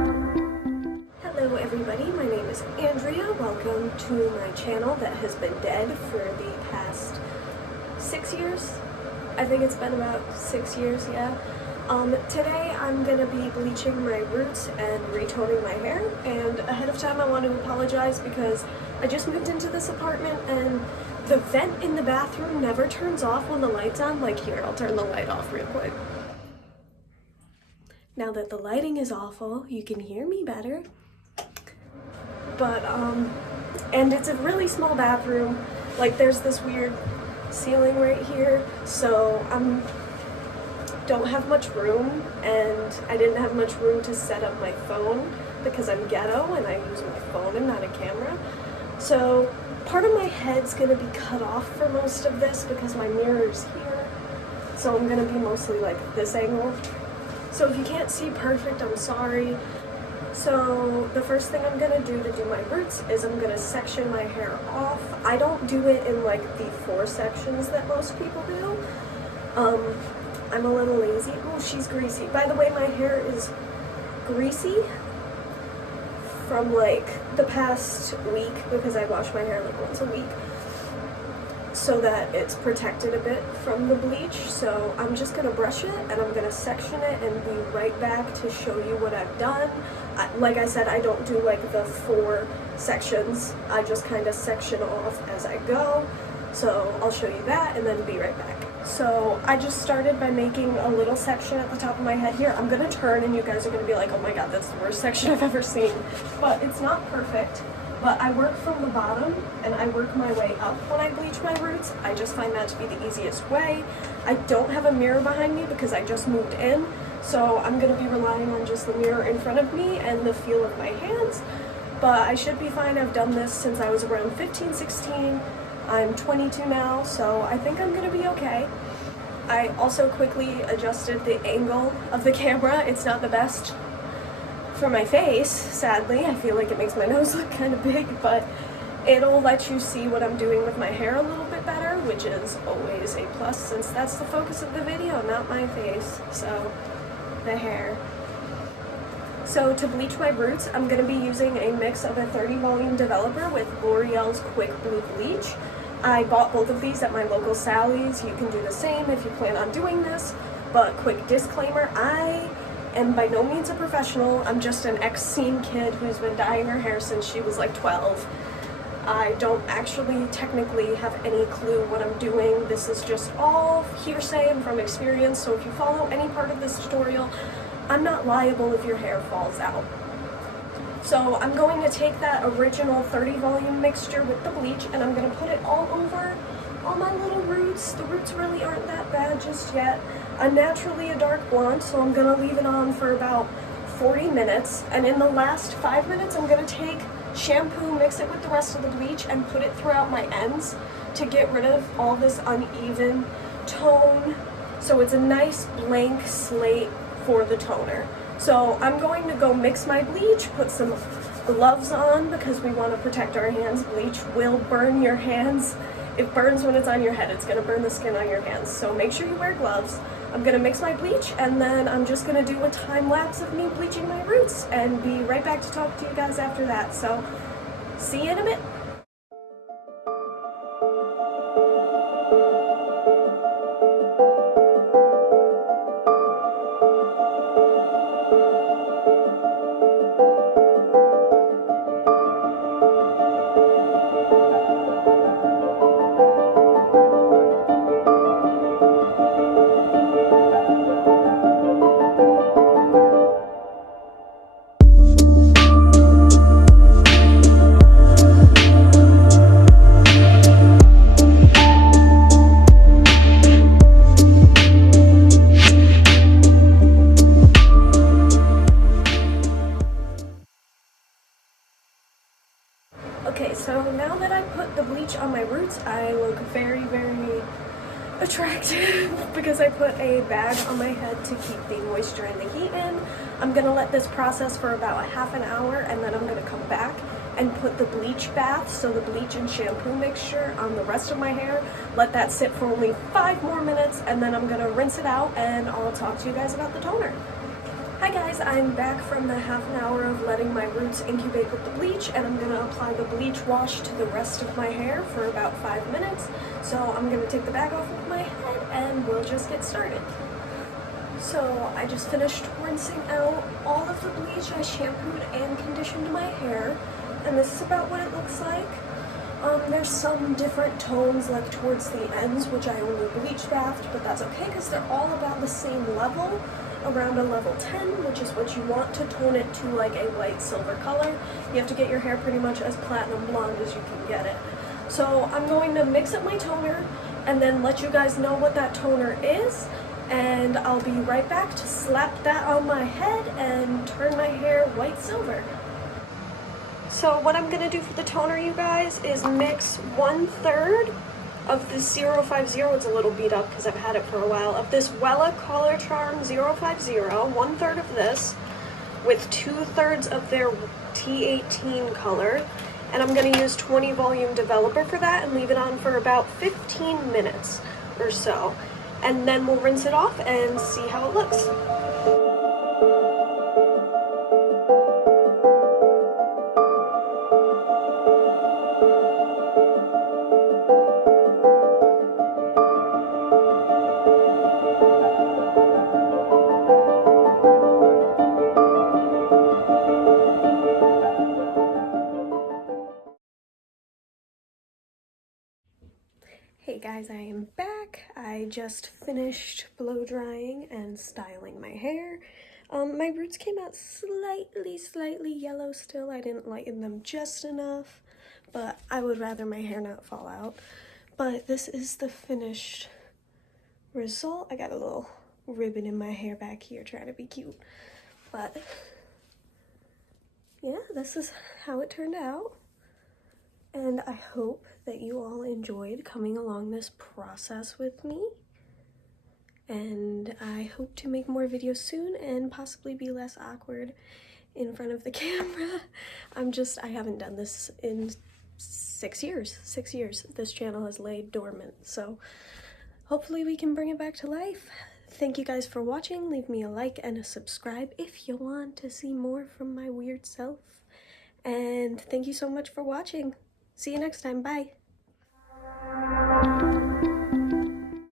Hello everybody, my name is Andrea. Welcome to my channel that has been dead for the past 6 years. I think it's been about 6 years, yeah. Today I'm going to be bleaching my roots and retoning my hair, and ahead of time I want to apologize because I just moved into this apartment and the vent in the bathroom never turns off when the light's on. Like here, I'll turn the light off real quick. Now that the lighting is awful, you can hear me better. But, and it's a really small bathroom. Like there's this weird ceiling right here, so don't have much room, and I didn't have much room to set up my phone because I'm ghetto and I use my phone and not a camera. So part of my head's gonna be cut off for most of this because my mirror's here. So I'm gonna be mostly like this angle. So if you can't see perfect, I'm sorry. So the first thing I'm gonna do to do my roots is I'm gonna section my hair off. I don't do it in like the 4 sections that most people do. I'm a little lazy. Oh, she's greasy. By the way, my hair is greasy from like the past week because I wash my hair like once a week so that it's protected a bit from the bleach. So I'm just gonna brush it and I'm gonna section it and be right back to show you what I've done. Like I said, I don't do like the 4 sections. I just kind of section off as I go. So I'll show you that and then be right back. So I just started by making a little section at the top of my head here. I'm gonna turn and you guys are gonna be like, oh my god, that's the worst section I've ever seen. But it's not perfect. But I work from the bottom and I work my way up when I bleach my roots. I just find that to be the easiest way. I don't have a mirror behind me because I just moved in. So I'm gonna be relying on just the mirror in front of me and the feel of my hands. But I should be fine. I've done this since I was around 15, 16. I'm 22 now, so I think I'm gonna be okay. I also quickly adjusted the angle of the camera. It's not the best for my face, sadly. I feel like it makes my nose look kind of big, but it'll let you see what I'm doing with my hair a little bit better, which is always a plus since that's the focus of the video, not my face, so the hair. So to bleach my roots, I'm going to be using a mix of a 30 volume developer with L'Oreal's Quick Blue Bleach. I bought both of these at my local Sally's. You can do the same if you plan on doing this, but quick disclaimer, I am by no means a professional. I'm just an ex-scene kid who's been dyeing her hair since she was like 12. I don't actually technically have any clue what I'm doing. This is just all hearsay and from experience, so if you follow any part of this tutorial, I'm not liable if your hair falls out. So I'm going to take that original 30 volume mixture with the bleach and I'm going to put it all over all my little roots. The roots really aren't that bad just yet. I'm naturally a dark blonde, so I'm going to leave it on for about 40 minutes. And in the last 5 minutes, I'm going to take shampoo, mix it with the rest of the bleach, and put it throughout my ends to get rid of all this uneven tone. So it's a nice blank slate for the toner. So I'm going to go mix my bleach, put some gloves on because we want to protect our hands. Bleach will burn your hands. It burns when it's on your head. It's going to burn the skin on your hands. So make sure you wear gloves. I'm going to mix my bleach and then I'm just going to do a time lapse of me bleaching my roots and be right back to talk to you guys after that. So see you in a bit. Okay, so now that I put the bleach on my roots, I look very, very attractive because I put a bag on my head to keep the moisture and the heat in. I'm going to let this process for about a half an hour and then I'm going to come back and put the bleach bath, so the bleach and shampoo mixture on the rest of my hair. Let that sit for only 5 more minutes and then I'm going to rinse it out and I'll talk to you guys about the toner. Hi guys, I'm back from the half an hour of letting my roots incubate with the bleach, and I'm going to apply the bleach wash to the rest of my hair for about 5 minutes. So I'm going to take the bag off of my head and we'll just get started. So I just finished rinsing out all of the bleach. I shampooed and conditioned my hair, and this is about what it looks like. There's some different tones like towards the ends, which I only bleach bathed, but that's okay because they're all about the same level, around a level 10, which is what you want to tone it to, like a white silver color. You have to get your hair pretty much as platinum blonde as you can get it. So I'm going to mix up my toner and then let you guys know what that toner is, and I'll be right back to slap that on my head and turn my hair white silver. So what I'm going to do for the toner, you guys, is mix 1/3 of this 050, it's a little beat up because I've had it for a while, of this Wella Color Charm 050, 1/3 of this, with 2/3 of their T18 color, and I'm going to use 20 volume developer for that and leave it on for about 15 minutes or so, and then we'll rinse it off and see how it looks. Hey guys, I am back. I just finished blow drying and styling my hair. My roots came out slightly yellow still. I didn't lighten them just enough, but I would rather my hair not fall out. But this is the finished result. I got a little ribbon in my hair back here trying to be cute. But yeah, this is how it turned out. And I hope that you all enjoyed coming along this process with me. And I hope to make more videos soon and possibly be less awkward in front of the camera. I haven't done this in 6 years. 6 years. This channel has laid dormant. So hopefully we can bring it back to life. Thank you guys for watching. Leave me a like and a subscribe if you want to see more from my weird self. And thank you so much for watching. See you next time. Bye.